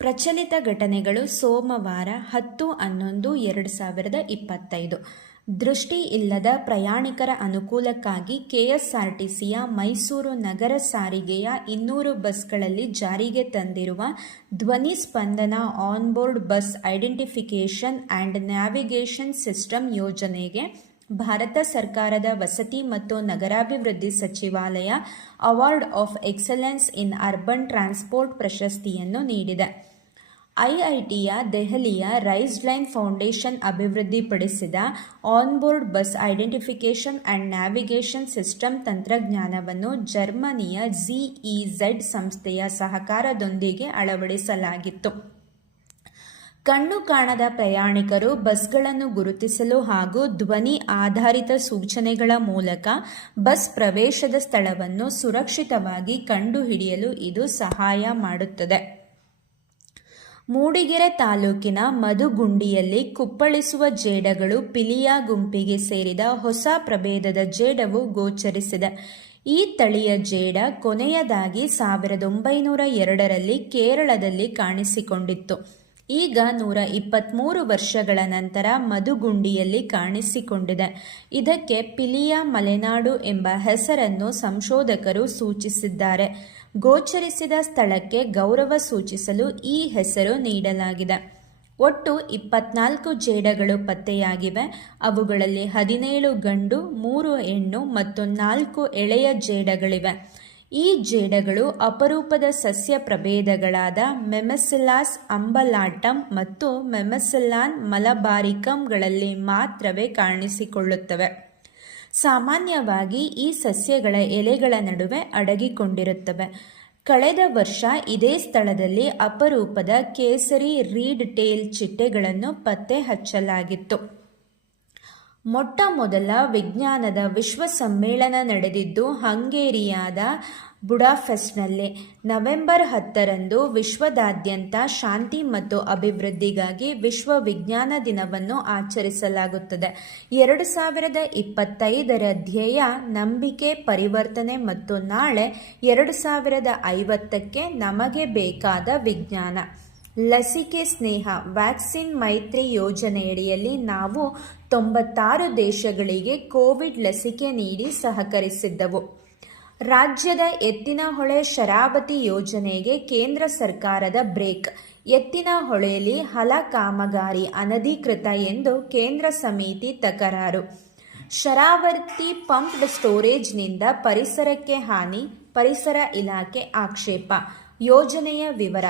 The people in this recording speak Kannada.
ಪ್ರಚಲಿತ ಘಟನೆಗಳು ಸೋಮವಾರ ಹತ್ತು ಹನ್ನೊಂದು ಎರಡು ಸಾವಿರದ ಇಪ್ಪತ್ತೈದು. ದೃಷ್ಟಿ ಇಲ್ಲದ ಪ್ರಯಾಣಿಕರ ಅನುಕೂಲಕ್ಕಾಗಿ ಕೆಎಸ್ಆರ್ಟಿಸಿಯ ಮೈಸೂರು ನಗರ ಸಾರಿಗೆಯ ಇನ್ನೂರು ಬಸ್ಗಳಲ್ಲಿ ಜಾರಿಗೆ ತಂದಿರುವ Dhwani Spandana onboard bus identification and navigation system ಯೋಜನೆಗೆ ಭಾರತ ಸರ್ಕಾರದ ವಸತಿ ಮತ್ತು ನಗರಾಭಿವೃದ್ಧಿ ಸಚಿವಾಲಯ award of excellence in urban transport ಪ್ರಶಸ್ತಿಯನ್ನು ನೀಡಿದೆ. ಐಐಟಿಯ ದೆಹಲಿಯ ರೈಸ್ ಲೈನ್ ಫೌಂಡೇಶನ್ ಅಭಿವೃದ್ಧಿಪಡಿಸಿದ onboard bus identification and navigation system ತಂತ್ರಜ್ಞಾನವನ್ನು ಜರ್ಮನಿಯ ಜಿಇಝೆಡ್ ಸಂಸ್ಥೆಯ ಸಹಕಾರದೊಂದಿಗೆ ಅಳವಡಿಸಲಾಗಿತ್ತು. ಕಣ್ಣು ಕಾಣದ ಪ್ರಯಾಣಿಕರು ಬಸ್ಗಳನ್ನು ಗುರುತಿಸಲು ಹಾಗೂ ಧ್ವನಿ ಆಧಾರಿತ ಸೂಚನೆಗಳ ಮೂಲಕ ಬಸ್ ಪ್ರವೇಶದ ಸ್ಥಳವನ್ನು ಸುರಕ್ಷಿತವಾಗಿ ಕಂಡುಹಿಡಿಯಲು ಇದು ಸಹಾಯ ಮಾಡುತ್ತದೆ. ಮೂಡಿಗೆರೆ ತಾಲೂಕಿನ ಮಧುಗುಂಡಿಯಲ್ಲಿ ಕುಪ್ಪಳಿಸುವ ಜೇಡಗಳು ಪಿಲಿಯಾ ಗುಂಪಿಗೆ ಸೇರಿದ ಹೊಸ ಪ್ರಭೇದದ ಜೇಡವು ಗೋಚರಿಸಿದೆ. ಈ ತಳಿಯ ಜೇಡ ಕೊನೆಯದಾಗಿ ಸಾವಿರದ ಒಂಬೈನೂರ ಎರಡರಲ್ಲಿ ಕೇರಳದಲ್ಲಿ ಕಾಣಿಸಿಕೊಂಡಿತ್ತು. ಈಗ ನೂರ ಇಪ್ಪತ್ತ್ಮೂರು ವರ್ಷಗಳ ನಂತರ ಮಧುಗುಂಡಿಯಲ್ಲಿ ಕಾಣಿಸಿಕೊಂಡಿದೆ. ಇದಕ್ಕೆ ಪಿಲಿಯ ಮಲೆನಾಡು ಎಂಬ ಹೆಸರನ್ನು ಸಂಶೋಧಕರು ಸೂಚಿಸಿದ್ದಾರೆ. ಗೋಚರಿಸಿದ ಸ್ಥಳಕ್ಕೆ ಗೌರವ ಸೂಚಿಸಲು ಈ ಹೆಸರು ನೀಡಲಾಗಿದೆ. ಒಟ್ಟು ಇಪ್ಪತ್ನಾಲ್ಕು ಜೇಡಗಳು ಪತ್ತೆಯಾಗಿವೆ. ಅವುಗಳಲ್ಲಿ ಹದಿನೇಳು ಗಂಡು, ಮೂರು ಹೆಣ್ಣು ಮತ್ತು ನಾಲ್ಕು ಎಳೆಯ ಜೇಡಗಳಿವೆ. ಈ ಜೇಡಗಳು ಅಪರೂಪದ ಸಸ್ಯ ಪ್ರಭೇದಗಳಾದ ಮೆಮೆಸಿಲಾಸ್ ಅಂಬಲಾಟಮ್ ಮತ್ತು ಮೆಮೆಸಿಲಾನ್ ಮಲಬಾರಿಕಂಗಳಲ್ಲಿ ಮಾತ್ರವೇ ಕಾಣಿಸಿಕೊಳ್ಳುತ್ತವೆ. ಸಾಮಾನ್ಯವಾಗಿ ಈ ಸಸ್ಯಗಳ ಎಲೆಗಳ ನಡುವೆ ಅಡಗಿಕೊಂಡಿರುತ್ತವೆ. ಕಳೆದ ವರ್ಷ ಇದೇ ಸ್ಥಳದಲ್ಲಿ ಅಪರೂಪದ ಕೇಸರಿ ರೀಡ್ ಟೇಲ್ ಚಿಟ್ಟೆಗಳನ್ನು ಪತ್ತೆ ಹಚ್ಚಲಾಗಿತ್ತು. ಮೊಟ್ಟ ಮೊದಲ ವಿಜ್ಞಾನದ ವಿಶ್ವ ಸಮ್ಮೇಳನ ನಡೆದಿದ್ದು ಹಂಗೇರಿಯಾದ ಬುಡಾಫೆಸ್ಟ್ನಲ್ಲಿ ನವೆಂಬರ್ ಹತ್ತರಂದು ವಿಶ್ವದಾದ್ಯಂತ ಶಾಂತಿ ಮತ್ತು ಅಭಿವೃದ್ಧಿಗಾಗಿ ವಿಶ್ವ ವಿಜ್ಞಾನ ದಿನವನ್ನು ಆಚರಿಸಲಾಗುತ್ತದೆ. ಎರಡು ಸಾವಿರದ ಇಪ್ಪತ್ತೈದರ ಧ್ಯೇಯ ನಂಬಿಕೆ, ಪರಿವರ್ತನೆ ಮತ್ತು ನಾಳೆ ಎರಡು ಸಾವಿರದ ಐವತ್ತಕ್ಕೆ ನಮಗೆ ಬೇಕಾದ ವಿಜ್ಞಾನ. ಲಸಿಕೆ ಸ್ನೇಹ ವ್ಯಾಕ್ಸಿನ್ ಮೈತ್ರಿ ಯೋಜನೆಯಡಿಯಲ್ಲಿ ನಾವು ತೊಂಬತ್ತಾರು ದೇಶಗಳಿಗೆ ಕೋವಿಡ್ ಲಸಿಕೆ ನೀಡಿ ಸಹಕರಿಸಿದ್ದವು. ರಾಜ್ಯದ ಎತ್ತಿನಹೊಳೆ ಶರಾವತಿ ಯೋಜನೆಗೆ ಕೇಂದ್ರ ಸರ್ಕಾರದ ಬ್ರೇಕ್. ಎತ್ತಿನಹೊಳೆಯಲ್ಲಿ ಹಲ ಕಾಮಗಾರಿ ಅನಧಿಕೃತ ಎಂದು ಕೇಂದ್ರ ಸಮಿತಿ ತಕರಾರು. ಶರಾವತಿ ಪಂಪ್ಡ್ ಸ್ಟೋರೇಜ್ನಿಂದ ಪರಿಸರಕ್ಕೆ ಹಾನಿ, ಪರಿಸರ ಇಲಾಖೆ ಆಕ್ಷೇಪ. ಯೋಜನೆಯ ವಿವರ